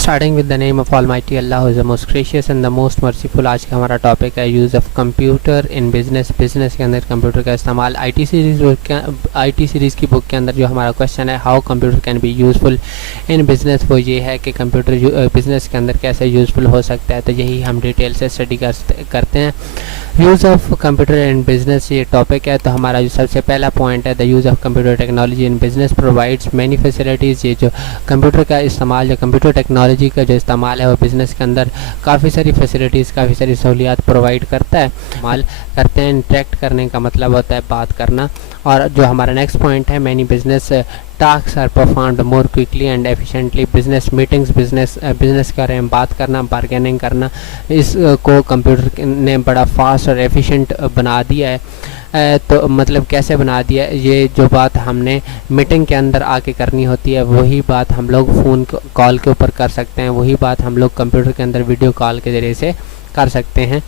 Starting with the name of almighty Allah who is the most gracious and the most merciful. आज का हमारा topic है use of computer in business. Business के अंदर computer का इस्तेमाल। आईटी सीरीज़ की बुक के अंदर जो हमारा क्वेश्चन है how computer can be useful in business, वो ये है कि कंप्यूटर बिजनेस के अंदर कैसे यूज़फुल हो सकता है। तो यही हम डिटेल से स्टडी करते हैं। Use of computer in business ये टॉपिक है। तो हमारा जो सबसे पहला पॉइंट है the use of computer technology in business provides many facilities. ये जो कंप्यूटर का इस्तेमाल, जो कंप्यूटर टेक्नोलॉजी का जो इस्तेमाल है वो बिज़नेस के अंदर काफ़ी सारी फैसिलिटीज़, काफ़ी सारी सहूलियात प्रोवाइड करता है। इस्तेमाल करते हैं, इंटरेक्ट करने का मतलब होता है बात करना। और जो हमारा नेक्स्ट पॉइंट है many business task are performed more quickly and efficiently. Business meetings, business के बारे में बात करना, बार्गेनिंग करना, इसको कंप्यूटर ने बड़ा फास्ट और एफिशिएंट बना दिया है। तो मतलब कैसे बना दिया है, ये जो बात हमने मीटिंग के अंदर आके करनी होती है वही बात हम लोग फ़ोन कॉल के ऊपर कर सकते हैं, वही बात हम लोग कंप्यूटर के अंदर वीडियो कॉल के ज़रिए से कर सकते हैं।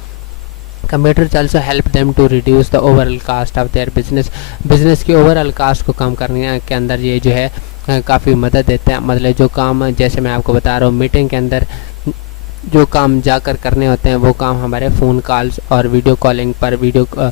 Computers also help them to reduce the overall cost of their business की ओवरऑल कास्ट को कम करने के अंदर ये जो है काफ़ी मदद देता है। मतलब जो काम, जैसे मैं आपको बता रहा हूँ, मीटिंग के अंदर जो काम जाकर करने होते हैं वो काम हमारे फ़ोन कॉल्स और वीडियो कॉलिंग पर, वीडियो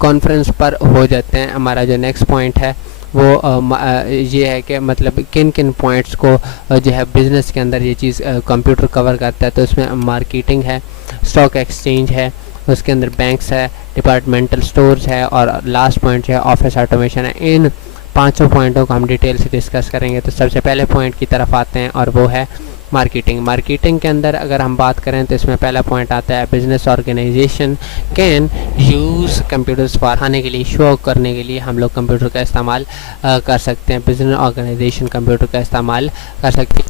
कॉन्फ्रेंस पर हो जाते हैं। हमारा जो नेक्स्ट पॉइंट है वो ये है कि मतलब किन किन पॉइंट्स को जो है बिज़नेस के अंदर ये चीज़ कंप्यूटर कवर करता है। तो उसमें मार्केटिंग है, स्टॉक एक्सचेंज है, उसके अंदर बैंक्स है, डिपार्टमेंटल स्टोर्स है, और लास्ट पॉइंट जो है ऑफिस ऑटोमेशन है। इन पांचों पॉइंटों को हम डिटेल से डिस्कस करेंगे। तो सबसे पहले पॉइंट की तरफ आते हैं और वो है मार्केटिंग। मार्केटिंग के अंदर अगर हम बात करें तो इसमें पहला पॉइंट आता है business organisation can use computers for, आने के लिए, शो करने के लिए हम लोग कंप्यूटर का इस्तेमाल कर सकते हैं। बिजनेस ऑर्गेनाइजेशन कंप्यूटर का इस्तेमाल कर सकते हैं।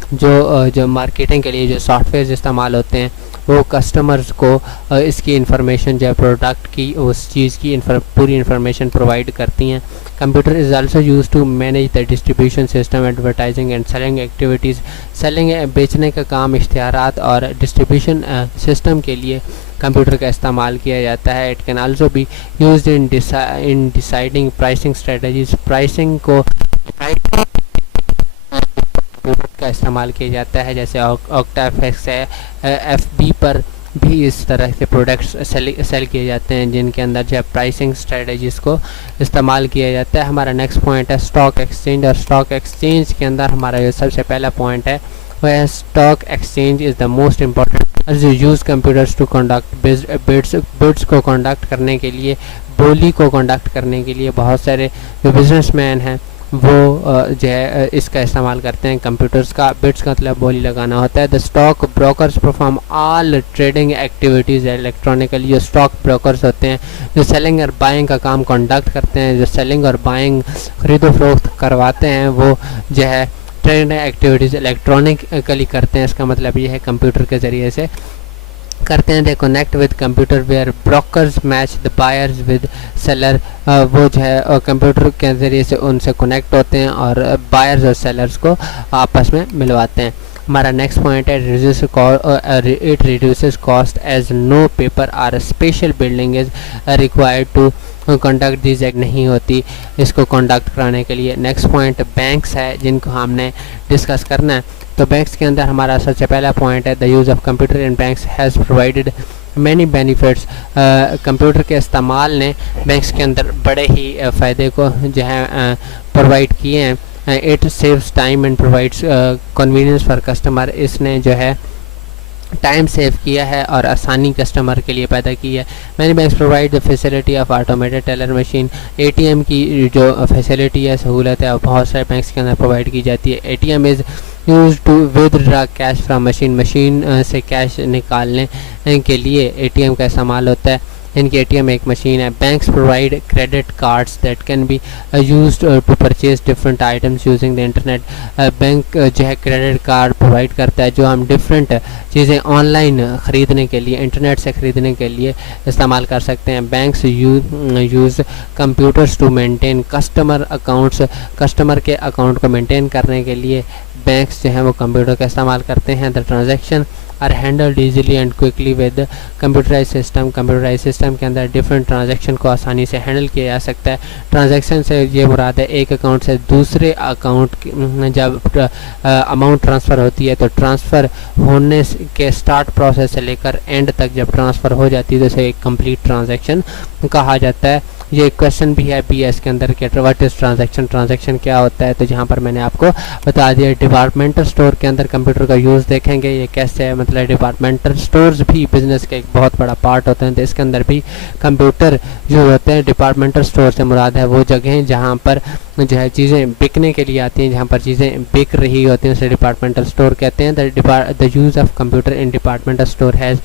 जो मार्केटिंग के लिए जो सॉफ्टवेयर इस्तेमाल होते हैं वो कस्टमर्स को इसकी इंफॉर्मेशन, जो है प्रोडक्ट की, उस चीज़ की पूरी इंफॉर्मेशन प्रोवाइड करती हैं। Computer is also use to manage the distribution system, advertising and selling activities. Selling, बेचने का काम, इश्तिहारात और डिस्ट्रीब्यूशन सिस्टम के लिए कंप्यूटर का इस्तेमाल किया जाता है। It can also be used in deciding pricing strategies. Pricing को का इस्तेमाल किया जाता है, जैसे ऑक्टाफेक्स है, एफबी पर भी इस तरह के प्रोडक्ट्स सेल किए जाते हैं जिनके अंदर जो है प्राइसिंग स्ट्रेटजीज़ को इस्तेमाल किया जाता है। हमारा नेक्स्ट पॉइंट है स्टॉक एक्सचेंज। और स्टॉक एक्सचेंज के अंदर हमारा जो सबसे पहला पॉइंट है वह है stock exchange is the most important जो use computers to conduct bids को कंडक्ट करने के लिए, बोली को कंडक्ट करने के लिए बहुत सारे जो बिजनेसमैन हैं वो जो है इसका इस्तेमाल करते हैं कंप्यूटर्स का। बिट्स का मतलब बोली लगाना होता है। The stock brokers perform all trading activities electronically. जो स्टॉक ब्रोकर्स होते हैं जो सेलिंग और बाइंग का काम कंडक्ट करते हैं, जो सेलिंग और बाइंग, खरीदो फरोख्त करवाते हैं, वो जो है ट्रेडिंग एक्टिविटीज़ इलेक्ट्रॉनिकली करते हैं। इसका मतलब ये है कंप्यूटर के ज़रिए से करते हैं। They connect with computer where brokers match the buyers with seller. वो जो है कंप्यूटर के ज़रिए से उनसे कनेक्ट होते हैं और बायर्स और सेलर्स को आपस में मिलवाते हैं। हमारा नेक्स्ट पॉइंट है it reduces cost as no paper or special building is required to conduct this act, नहीं होती इसको कंडक्ट कराने के लिए। नेक्स्ट पॉइंट बैंक्स है जिनको हमने डिस्कस करना है। तो बैंक्स के अंदर हमारा सबसे पहला पॉइंट है the use of computer in banks has provided many benefits. Computer के इस्तेमाल ने बैंक्स के अंदर बड़े ही फ़ायदे को जो है प्रोवाइड किए हैं। It saves time and provides convenience for customer. इसने जो है टाइम सेव किया है और आसानी कस्टमर के लिए पैदा की है। Many banks provide the facility of automated teller machine. ATM की जो फैसिलिटी है, सहूलत है, बहुत सारे बैंक्स के अंदर प्रोवाइड की जाती है। ATM is use to withdraw cash from machine से कैश निकालने के लिए एटीएम का इस्तेमाल होता है। इनकी एटीएम एक मशीन है। Banks provide credit cards that can be used to purchase different items using the internet. Bank जो है क्रेडिट कार्ड प्रोवाइड करता है जो हम डिफरेंट चीज़ें ऑनलाइन ख़रीदने के लिए, इंटरनेट से ख़रीदने के लिए इस्तेमाल कर सकते हैं। Banks use computers to maintain customer accounts. Customer के अकाउंट को मेंटेन करने के लिए बैंक्स जो हैं वो कंप्यूटर का इस्तेमाल करते हैं। The transaction are handled easily and quickly with computerize system. Computerize system के अंदर डिफरेंट ट्रांजैक्शन को आसानी से हैंडल किया जा सकता है। ट्रांजैक्शन से ये मुराद है एक अकाउंट से दूसरे अकाउंट जब अमाउंट ट्रांसफ़र होती है तो ट्रांसफ़र होने के स्टार्ट प्रोसेस से लेकर एंड तक जब ट्रांसफ़र हो जाती है तो इसे एक कंप्लीट ट्रांजैक्शन कहा जाता है। ये क्वेश्चन भी है BS के अंदर कि व्हाट इज़ ट्रांजैक्शन, ट्रांजैक्शन क्या होता है, तो जहाँ पर मैंने आपको बता दिया। डिपार्टमेंटल स्टोर के अंदर कंप्यूटर का यूज़ देखेंगे ये कैसे है, मतलब डिपार्टमेंटल स्टोर्स भी बिज़नेस का एक बहुत बड़ा पार्ट होते हैं, तो इसके अंदर भी कंप्यूटर यूज़ होते हैं। डिपार्टमेंटल स्टोर से मुराद है वो जगह जहाँ पर जो है चीज़ें बिकने के लिए आती हैं, जहाँ पर चीज़ें बिक रही होती हैं उसे डिपार्टमेंटल स्टोर कहते हैं। The use of computer in departmental store has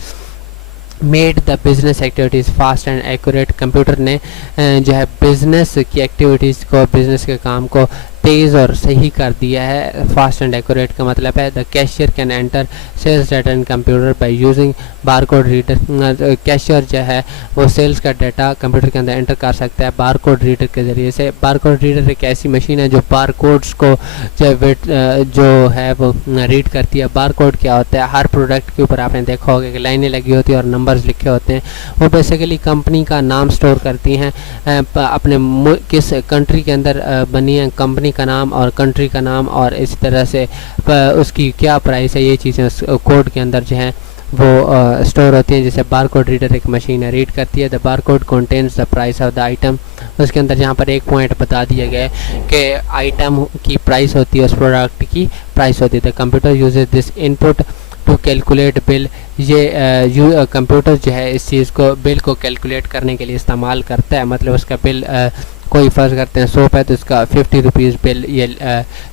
made the business activities fast and accurate. Computer ने जो है बिजनेस की एक्टिविटीज़ को, बिजनेस के काम को तेज़ और सही कर दिया है। फास्ट एंड एक्यूरेट का मतलब है the cashier can enter sales data in computer by using barcode reader. Cashier जो है वो सेल्स का डाटा कंप्यूटर के अंदर एंटर कर सकता है बारकोड रीडर के ज़रिए से। बारकोड रीडर एक ऐसी मशीन है जो बारकोड्स को जो है वो रीड करती है। बारकोड क्या होता है, हर प्रोडक्ट के ऊपर आपने देखा होगा कि लाइनें लगी होती हैं और नंबर्स लिखे होते हैं। वो बेसिकली कंपनी का नाम स्टोर करती हैं, अपने किस कंट्री के अंदर बनी है कंपनी का नाम और कंट्री का नाम, और इस तरह से उसकी क्या प्राइस है, ये चीज़ें उस कोड के अंदर जो हैं वो स्टोर होती हैं। जैसे बारकोड रीडर एक मशीन है, रीड करती है the barcode contains the price of the item. उसके अंदर जहाँ पर एक पॉइंट बता दिया गया है कि आइटम की प्राइस होती है, उस प्रोडक्ट की प्राइस होती है। The computer uses this input to calculate bill. ये कंप्यूटर जो है इस चीज़ को, बिल को कैलकुलेट करने के लिए इस्तेमाल करता है। मतलब उसका बिल कोई फ़र्ज़ करते हैं 100 है तो इसका 50 रुपीज़ बिल ये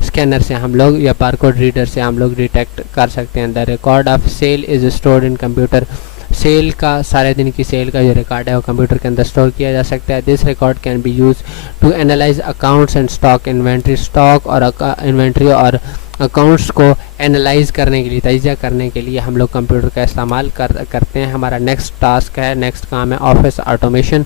स्कैनर से हम लोग या बारकोड रीडर से हम लोग डिटेक्ट कर सकते हैं। The record of sale is stored in computer. Sale का, सारे दिन की सेल का जो रिकॉर्ड है वो कंप्यूटर के अंदर स्टोर किया जा सकता है। This record can be use to analyse accounts and stock inventory. Stock और इन्वेंट्री और अकाउंट्स को एनालाइज करने के लिए, तजिया करने के लिए हम लोग कंप्यूटर का इस्तेमाल करते हैं। हमारा नेक्स्ट टास्क है, नेक्स्ट काम है office automation.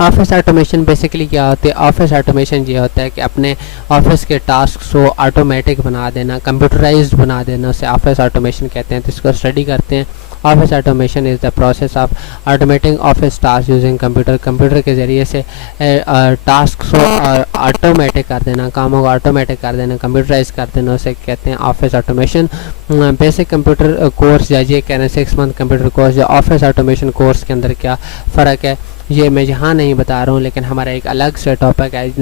Office automation basically क्या होता है? ऑफिस ऑटोमेशन ये होता है कि अपने ऑफिस के टास्क को ऑटोमेटिक बना देना, कंप्यूटराइज्ड बना देना, उसे ऑफिस ऑटोमेशन कहते हैं। तो इसको स्टडी करते हैं। Office automation is the process of automating office task using computer. Computer के ज़रिए से टास्क को ऑटोमेटिक कर देना, कामों को ऑटोमेटिक कर देना, कंप्यूटराइज कर देना, उसे कहते हैं office automation. Basic computer course या ये कह रहे हैं 6 मंथ कंप्यूटर कोर्स या ऑफिस ऑटोमेशन कोर्स के अंदर क्या फ़र्क है ये मैं यहाँ नहीं बता रहा हूँ, लेकिन हमारा एक अलग से टॉपिक है।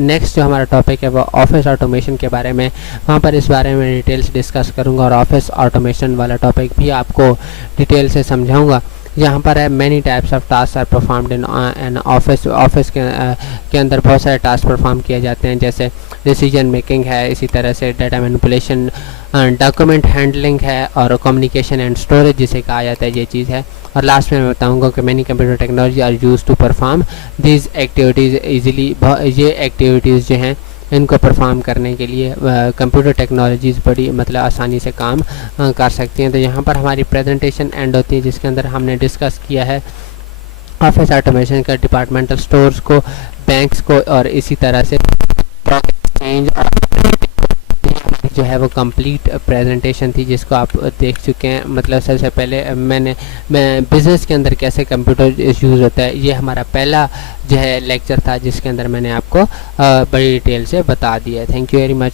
नेक्स्ट जो हमारा टॉपिक है वो ऑफिस ऑटोमेशन के बारे में, वहाँ पर इस बारे में डिटेल्स डिस्कस करूँगा और ऑफिस ऑटोमेशन वाला टॉपिक भी आपको डिटेल से समझाऊँगा। यहाँ पर है many types of task are performed in office. Office के अंदर बहुत सारे टास्क परफॉर्म किए जाते हैं, जैसे डिसीजन मेकिंग है, इसी तरह से डाटा मैनिपुलेशन, डॉक्यूमेंट हैंडलिंग है और कम्युनिकेशन एंड स्टोरेज जिसे कहा जाता है, ये चीज़ है। और लास्ट में मैं बताऊंगा कि many computer technology are use to perform these activities easily. ये एक्टिविटीज़ जो हैं इनको परफॉर्म करने के लिए कंप्यूटर टेक्नोलॉजीज़ बड़ी मतलब आसानी से काम कर सकती हैं। तो यहाँ पर हमारी प्रेजेंटेशन एंड होती है जिसके अंदर हमने डिस्कस किया है ऑफिस ऑटोमेशन का, डिपार्टमेंटल स्टोर्स को, बैंक्स को और इसी तरह से एक्सचेंज जो है वो कंप्लीट प्रेजेंटेशन थी जिसको आप देख चुके हैं। मतलब सबसे पहले मैं बिज़नेस के अंदर कैसे कंप्यूटर यूज़ होता है, ये हमारा पहला जो है लेक्चर था जिसके अंदर मैंने आपको बड़ी डिटेल से बता दिया है। Thank you very much.